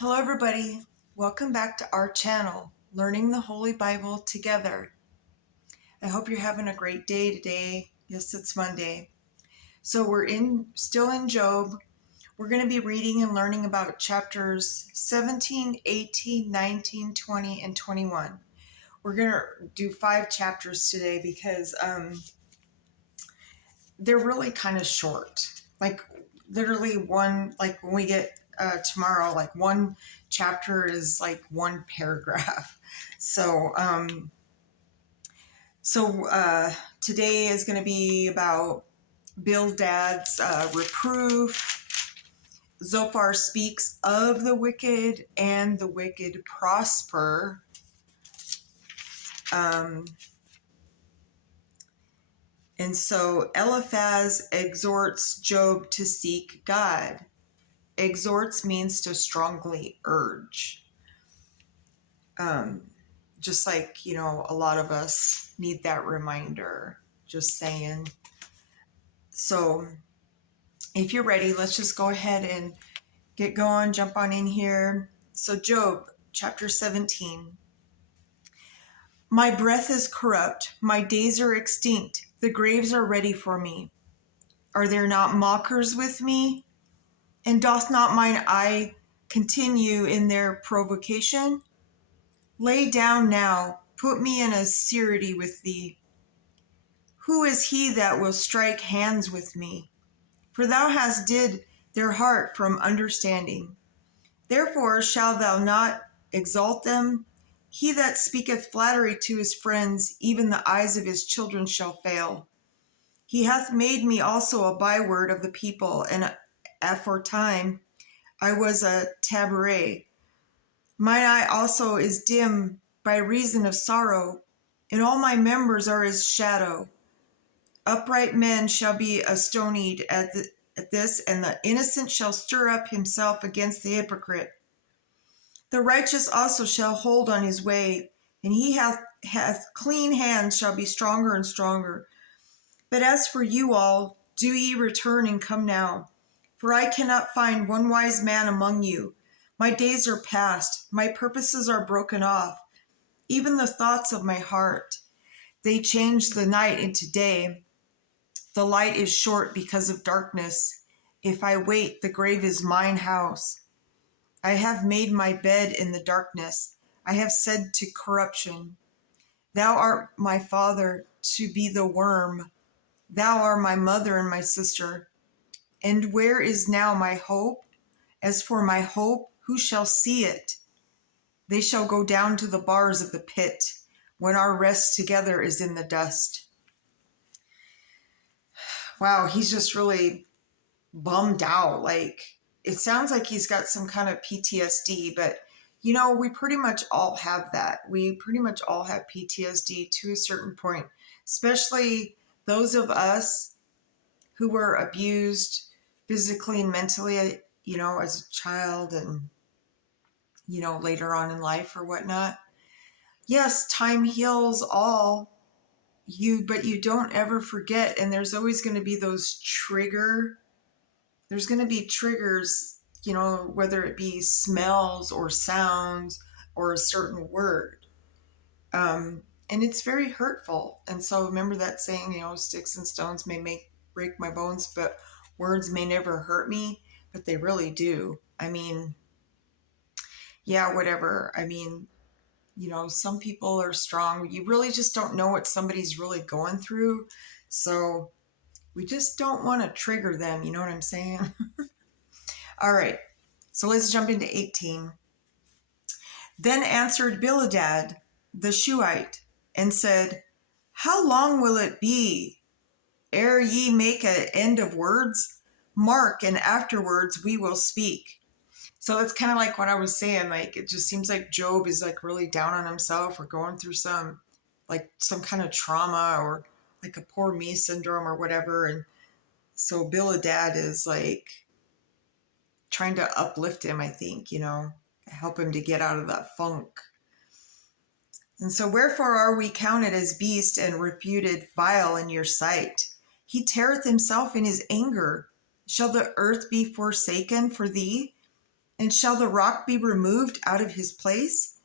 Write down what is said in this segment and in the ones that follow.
Hello everybody, welcome back to our channel, Learning the Holy Bible Together. I hope you're having a great day today. Yes, it's Monday. So we're still in Job. We're going to be reading and learning about chapters 17, 18, 19, 20, and 21. We're going to do 5 chapters today because they're really kind of short. Like literally one, like when we get tomorrow, like one chapter is like one paragraph. So today is going to be about Bildad's reproof. Zophar speaks of the wicked and the wicked prosper. And so Eliphaz exhorts Job to seek God. Exhorts means to strongly urge. Just like, a lot of us need that reminder, just saying. So if you're ready, let's just go ahead and get going, jump on in here. So Job, chapter 17. My breath is corrupt, my days are extinct, the graves are ready for me. Are there not mockers with me? And doth not mine eye continue in their provocation? Lay down now, put me in a surety with thee. Who is he that will strike hands with me? For thou hast did their heart from understanding. Therefore shalt thou not exalt them. He that speaketh flattery to his friends, even the eyes of his children shall fail. He hath made me also a byword of the people, and aforetime I was a tabernae. Mine eye also is dim by reason of sorrow, and all my members are as shadow. Upright men shall be astonied at this, and the innocent shall stir up himself against the hypocrite. The righteous also shall hold on his way, and he hath clean hands shall be stronger and stronger. But as for you all, do ye return and come now, for I cannot find one wise man among you. My days are past, my purposes are broken off, even the thoughts of my heart. They change the night into day. The light is short because of darkness. If I wait, the grave is mine house. I have made my bed in the darkness. I have said to corruption, thou art my father, to be the worm. Thou art my mother and my sister. And where is now my hope? As for my hope, who shall see it? They shall go down to the bars of the pit, when our rest together is in the dust. Wow, he's just really bummed out. Like, it sounds like he's got some kind of PTSD, but we pretty much all have that. We pretty much all have PTSD to a certain point, especially those of us who were abused physically and mentally, as a child and, later on in life or whatnot. Yes, time heals all, but you don't ever forget, and there's always going to be there's going to be triggers, whether it be smells or sounds or a certain word. And it's very hurtful. And so remember that saying, sticks and stones may break my bones, but words may never hurt me, but they really do. I mean, yeah, whatever. I mean, some people are strong. You really just don't know what somebody's really going through. So we just don't want to trigger them. You know what I'm saying? All right. So let's jump into 18. Then answered Bildad the Shuhite and said, how long will it be ere ye make an end of words? Mark, and afterwards we will speak. So that's kind of like what I was saying. Like, it just seems like Job is like really down on himself or going through some kind of trauma or like a poor me syndrome or whatever. And so Bildad is like trying to uplift him, I think, help him to get out of that funk. And so wherefore are we counted as beasts and reputed vile in your sight? He teareth himself in his anger. Shall the earth be forsaken for thee? And shall the rock be removed out of his place?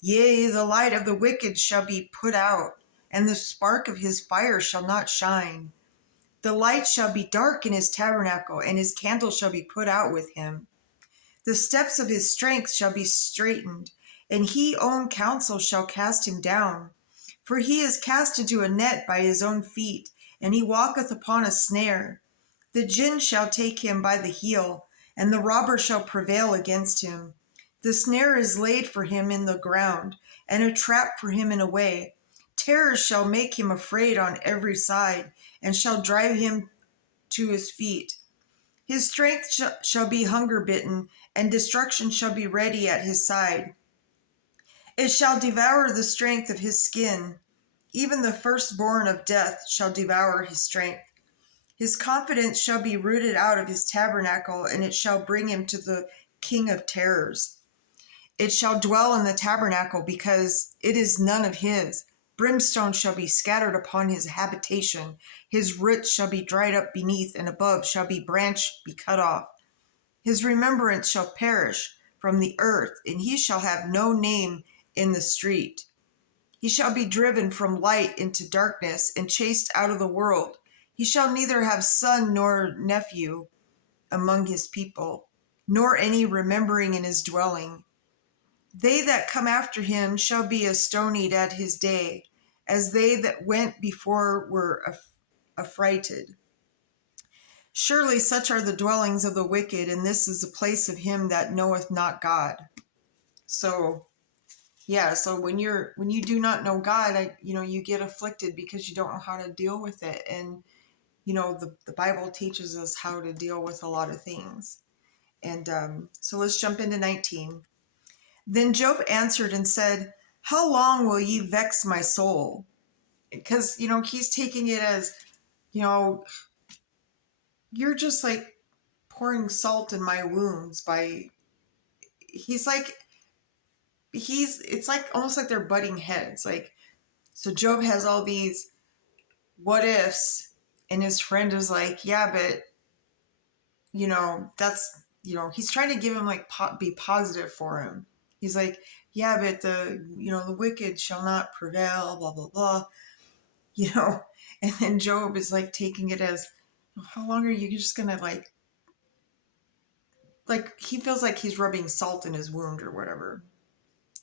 Yea, the light of the wicked shall be put out, and the spark of his fire shall not shine. The light shall be dark in his tabernacle, and his candle shall be put out with him. The steps of his strength shall be straitened, and he own counsel shall cast him down. For he is cast into a net by his own feet, and he walketh upon a snare. The gin shall take him by the heel, and the robber shall prevail against him. The snare is laid for him in the ground, and a trap for him in a way. Terrors shall make him afraid on every side, and shall drive him to his feet. His strength shall be hunger bitten, and destruction shall be ready at his side. It shall devour the strength of his skin. Even the firstborn of death shall devour his strength. His confidence shall be rooted out of his tabernacle, and it shall bring him to the king of terrors. It shall dwell in the tabernacle, because it is none of his. Brimstone shall be scattered upon his habitation. His roots shall be dried up beneath, and above shall be branch be cut off. His remembrance shall perish from the earth, and he shall have no name in the street. He shall be driven from light into darkness, and chased out of the world. He shall neither have son nor nephew among his people, nor any remembering in his dwelling. They that come after him shall be astonied at his day, as they that went before were affrighted. Surely such are the dwellings of the wicked, and this is the place of him that knoweth not God. So, yeah, so when you do not know God, you get afflicted because you don't know how to deal with it. And, the Bible teaches us how to deal with a lot of things. And so let's jump into 19. Then Job answered and said, how long will ye vex my soul? Because, he's taking it as, you're just like pouring salt in my wounds it's like almost like they're butting heads. Like, so Job has all these what ifs, and his friend is like, yeah, but, that's, he's trying to give him like, be positive for him. He's like, yeah, but the wicked shall not prevail, blah, blah, blah, and then Job is like taking it as, how long are you just going to like he feels like he's rubbing salt in his wound or whatever.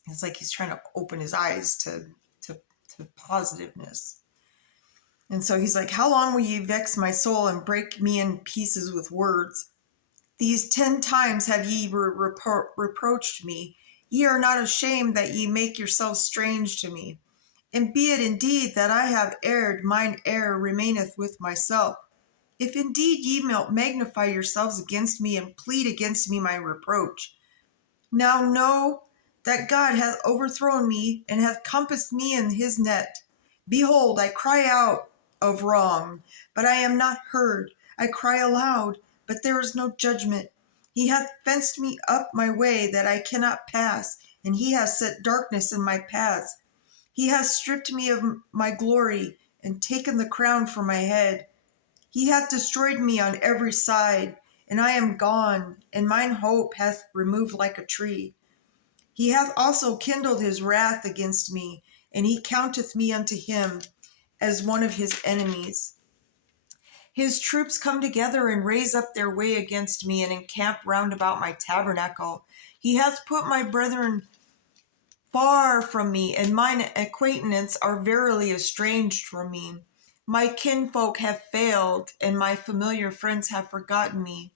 It's like he's trying to open his eyes to positiveness. And so he's like, how long will ye vex my soul and break me in pieces with words? These 10 times have ye reproached me. Ye are not ashamed that ye make yourselves strange to me. And be it indeed that I have erred, mine error remaineth with myself. If indeed ye magnify yourselves against me and plead against me my reproach. Now know that God hath overthrown me and hath compassed me in his net. Behold, I cry out of wrong, but I am not heard. I cry aloud, but there is no judgment. He hath fenced me up my way that I cannot pass, and he hath set darkness in my paths. He hath stripped me of my glory and taken the crown from my head. He hath destroyed me on every side, and I am gone, and mine hope hath removed like a tree. He hath also kindled his wrath against me, and he counteth me unto him as one of his enemies. His troops come together and raise up their way against me, and encamp round about my tabernacle. He hath put my brethren far from me, and mine acquaintance are verily estranged from me. My kinfolk have failed, and my familiar friends have forgotten me.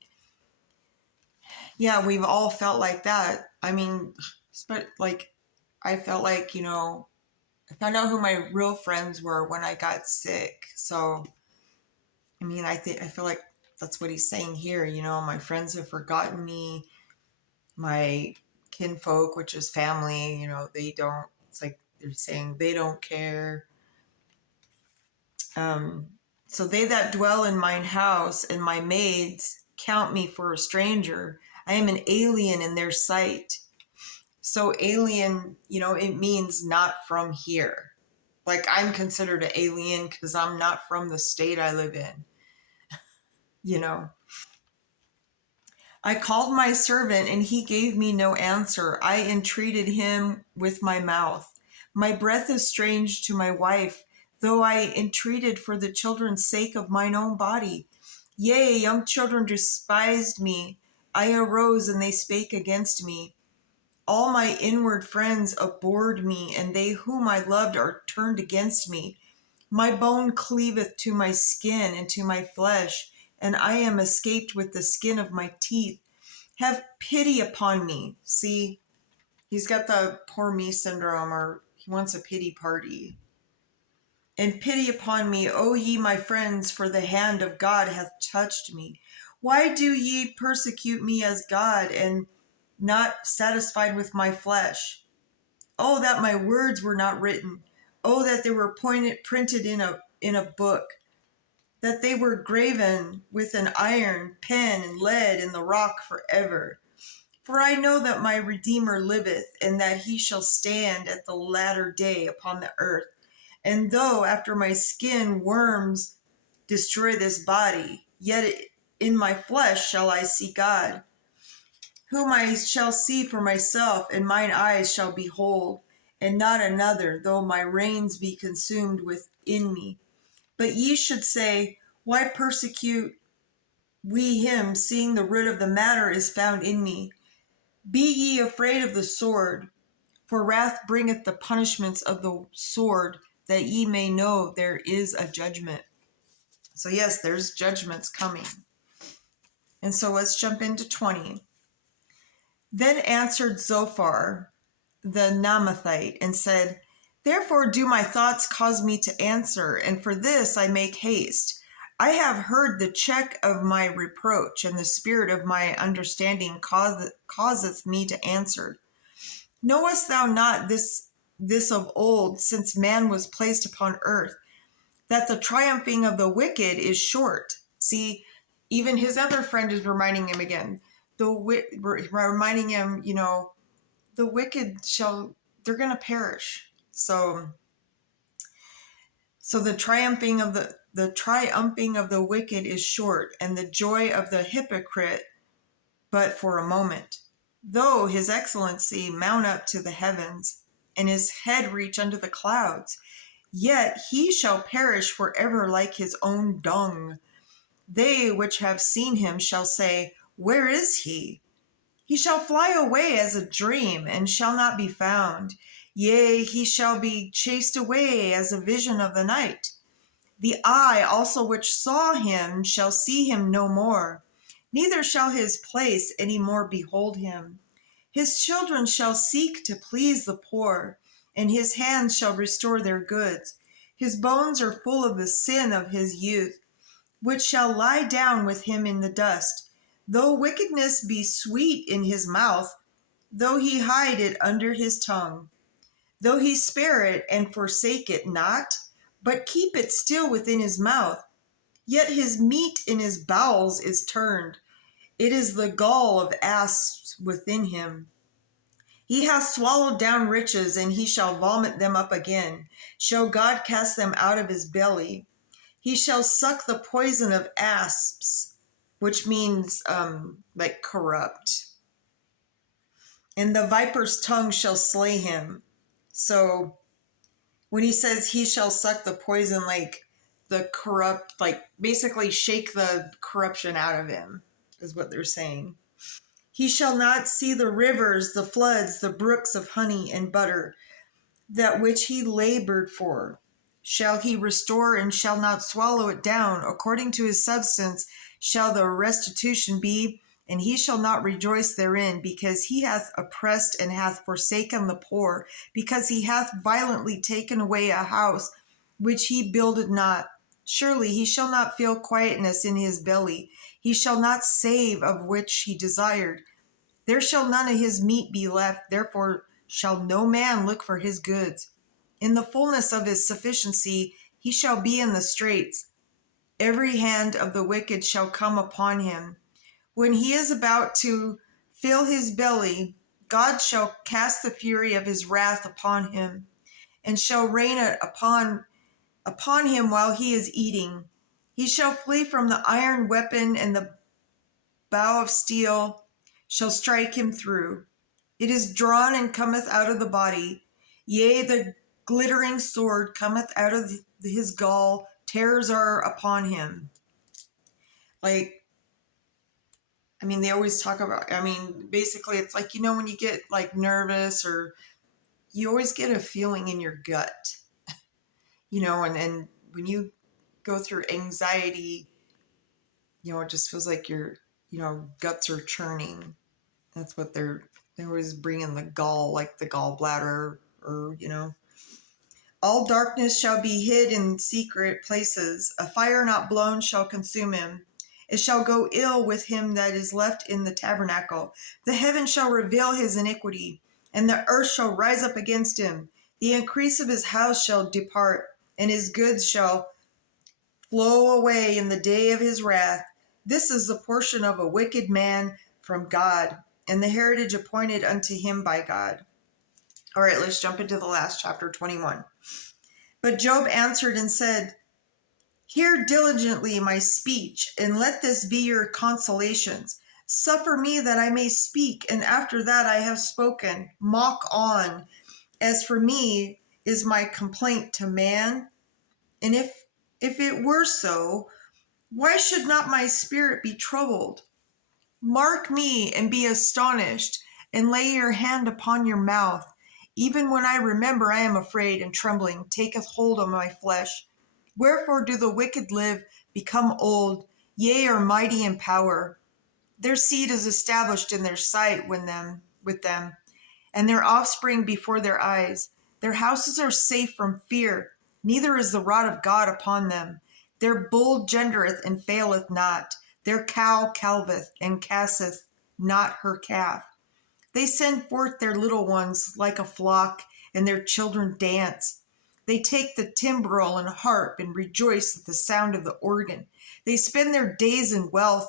Yeah, we've all felt like that. I mean, but like, I felt like, I found out who my real friends were when I got sick. So, I mean, I feel like that's what he's saying here. My friends have forgotten me. My kinfolk, which is family, they don't, it's like they're saying they don't care. So they that dwell in mine house and my maids count me for a stranger. I am an alien in their sight. So alien, it means not from here. Like, I'm considered an alien because I'm not from the state I live in. I called my servant, and he gave me no answer. I entreated him with my mouth. My breath is strange to my wife, though I entreated for the children's sake of mine own body. Yea, young children despised me. I arose, and they spake against me. All my inward friends abhorred me, and they whom I loved are turned against me. My bone cleaveth to my skin and to my flesh, and I am escaped with the skin of my teeth. Have pity upon me. See, he's got the poor me syndrome, or he wants a pity party. And pity upon me, O ye my friends, for the hand of God hath touched me. Why do ye persecute me as God, and not satisfied with my flesh? Oh, that my words were not written. Oh, that they were printed in a book, that they were graven with an iron pen and lead in the rock forever. For I know that my Redeemer liveth, and that he shall stand at the latter day upon the earth. And though after my skin worms destroy this body, yet in my flesh shall I see God, whom I shall see for myself, and mine eyes shall behold, and not another, though my reins be consumed within me. But ye should say, why persecute we him, seeing the root of the matter is found in me? Be ye afraid of the sword, for wrath bringeth the punishments of the sword, that ye may know there is a judgment. So yes, there's judgments coming. And so let's jump into 20. Then answered Zophar the Naamathite and said, therefore do my thoughts cause me to answer, and for this I make haste. I have heard the check of my reproach, and the spirit of my understanding causeth me to answer. Knowest thou not this of old, since man was placed upon earth, that the triumphing of the wicked is short? See, even his other friend is reminding him again. Reminding him, the wicked they're going to perish. So the triumphing of the wicked is short, and the joy of the hypocrite but for a moment. Though his excellency mount up to the heavens, and his head reach unto the clouds, yet he shall perish forever like his own dung. They which have seen him shall say, where is he? He shall fly away as a dream, and shall not be found. Yea, he shall be chased away as a vision of the night. The eye also which saw him shall see him no more, neither shall his place any more behold him. His children shall seek to please the poor, and his hands shall restore their goods. His bones are full of the sin of his youth, which shall lie down with him in the dust. Though wickedness be sweet in his mouth, though he hide it under his tongue, though he spare it and forsake it not, but keep it still within his mouth, yet his meat in his bowels is turned. It is the gall of asps within him. He hath swallowed down riches, and he shall vomit them up again. Shall God cast them out of his belly? He shall suck the poison of asps, which means like corrupt. And the viper's tongue shall slay him. So when he says he shall suck the poison, like the corrupt, like basically shake the corruption out of him, is what they're saying. He shall not see the rivers, the floods, the brooks of honey and butter, that which he labored for. Shall he restore and shall not swallow it down? According to his substance shall the restitution be, and he shall not rejoice therein, because he hath oppressed and hath forsaken the poor, because he hath violently taken away a house which he builded not. Surely he shall not feel quietness in his belly. He shall not save of which he desired. There shall none of his meat be left, therefore shall no man look for his goods. In the fullness of his sufficiency he shall be in the straits. Every hand of the wicked shall come upon him. When he is about to fill his belly, God shall cast the fury of his wrath upon him, and shall rain it upon him while he is eating. He shall flee from the iron weapon, and the bow of steel shall strike him through. It is drawn and cometh out of the body. Yea, the glittering sword cometh out of his gall. Terrors are upon him. Like, I mean, they always talk about, I mean, basically it's like, you know, when you get like nervous, or you always get a feeling in your gut, you know, and when you go through anxiety, you know, it just feels like your, you know, guts are churning. That's what they're always bringing the gall, like the gallbladder, or, you know. All darkness shall be hid in secret places. A fire not blown shall consume him. It shall go ill with him that is left in the tabernacle. The heaven shall reveal his iniquity, and the earth shall rise up against him. The increase of his house shall depart, and his goods shall flow away in the day of his wrath. This is the portion of a wicked man from God, and the heritage appointed unto him by God. All right, let's jump into the last chapter, 21. But Job answered and said, Hear diligently my speech, and let this be your consolations. Suffer me that I may speak, and after that I have spoken. Mock on. As for me, is my complaint to man? And if it were so, why should not my spirit be troubled? Mark me and be astonished, and lay your hand upon your mouth. Even when I remember, I am afraid, and trembling taketh hold of my flesh. Wherefore do the wicked live, become old, yea, are mighty in power? Their seed is established in their sight with them, and their offspring before their eyes. Their houses are safe from fear, neither is the rod of God upon them. Their bull gendereth and faileth not. Their cow calveth and casteth not her calf. They send forth their little ones like a flock, and their children dance. They take the timbrel and harp and rejoice at the sound of the organ. They spend their days in wealth,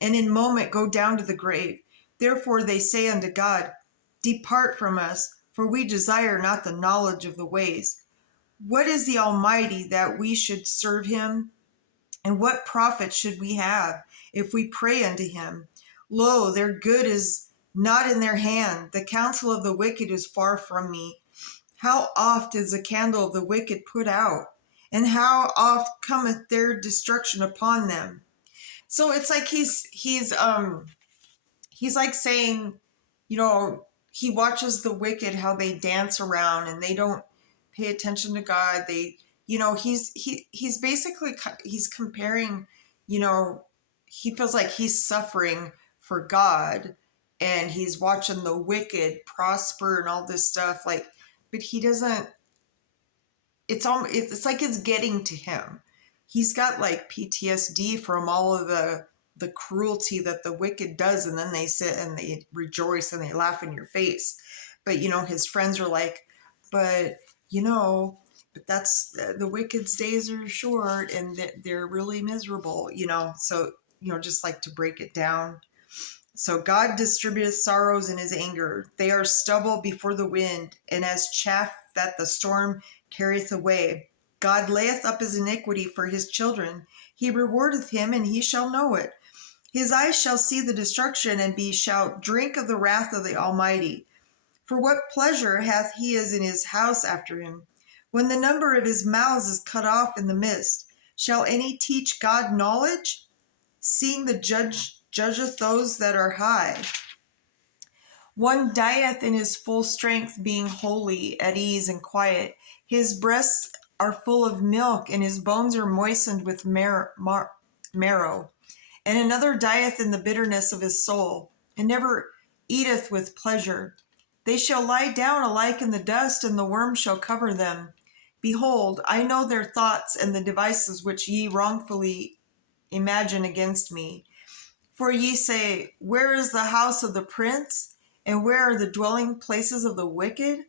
and in moment go down to the grave. Therefore they say unto God, Depart from us, for we desire not the knowledge of the ways. What is the Almighty that we should serve him? And what profit should we have if we pray unto him? Lo, their good is not in their hand. The counsel of the wicked is far from me. How oft is the candle of the wicked put out? And how oft cometh their destruction upon them? So it's like he's like saying, you know, he watches the wicked, how they dance around and they don't pay attention to God. They, you know, he's basically, he's comparing, you know, he feels like he's suffering for God, and he's watching the wicked prosper and all this stuff. Like, but he doesn't, it's like it's getting to him. He's got like PTSD from all of the cruelty that the wicked does, and then they sit and they rejoice and they laugh in your face. But you know, his friends are like, but you know, but that's the wicked's days are short and they're really miserable, you know. So, you know, just like to break it down. So God distributeth sorrows in his anger. They are stubble before the wind, and as chaff that the storm carrieth away. God layeth up his iniquity for his children. He rewardeth him, and he shall know it. His eyes shall see the destruction, and shall drink of the wrath of the Almighty. For what pleasure hath he as in his house after him? When the number of his mouths is cut off in the midst, shall any teach God knowledge? Seeing the judge judgeth those that are high. One dieth in his full strength, being holy, at ease and quiet. His breasts are full of milk, and his bones are moistened with marrow. And another dieth in the bitterness of his soul, and never eateth with pleasure. They shall lie down alike in the dust, and the worm shall cover them. Behold, I know their thoughts and the devices which ye wrongfully imagine against me. For ye say, Where is the house of the prince? And where are the dwelling places of the wicked?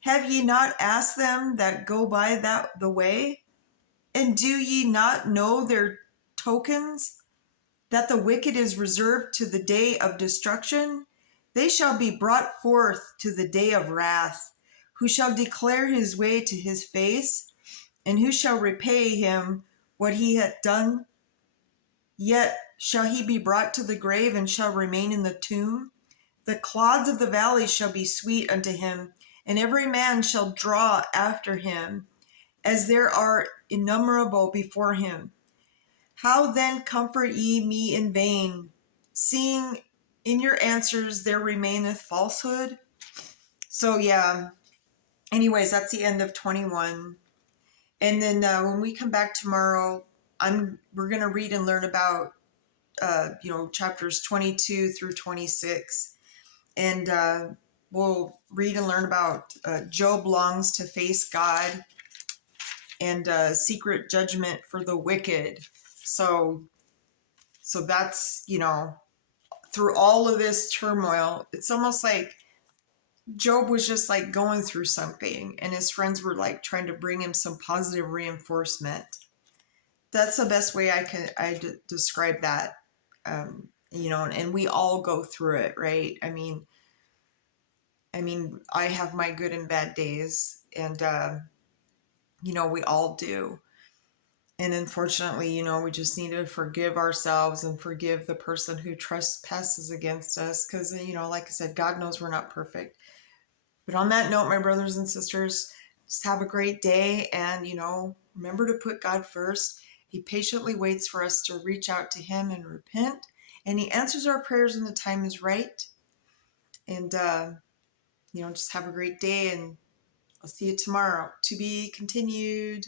Have ye not asked them that go by the way? And do ye not know their tokens? That the wicked is reserved to the day of destruction? They shall be brought forth to the day of wrath. Who shall declare his way to his face? And who shall repay him what he hath done? Yet shall he be brought to the grave and shall remain in the tomb? The clods of the valley shall be sweet unto him, and every man shall draw after him, as there are innumerable before him. How then comfort ye me in vain, seeing in your answers there remaineth falsehood? So yeah, anyways, that's the end of 21. And then when we come back tomorrow, we're going to read and learn about chapters 22 through 26. And we'll read and learn about Job longs to face God and secret judgment for the wicked. So that's, through all of this turmoil, it's almost like Job was just like going through something, and his friends were like trying to bring him some positive reinforcement. That's the best way I describe that. And we all go through it, right? I mean, I have my good and bad days, and we all do. And unfortunately, we just need to forgive ourselves and forgive the person who trespasses against us, because like I said, God knows we're not perfect. But on that note, my brothers and sisters, just have a great day, and remember to put God first. He patiently waits for us to reach out to him and repent, and he answers our prayers when the time is right. And just have a great day, and I'll see you tomorrow. To be continued.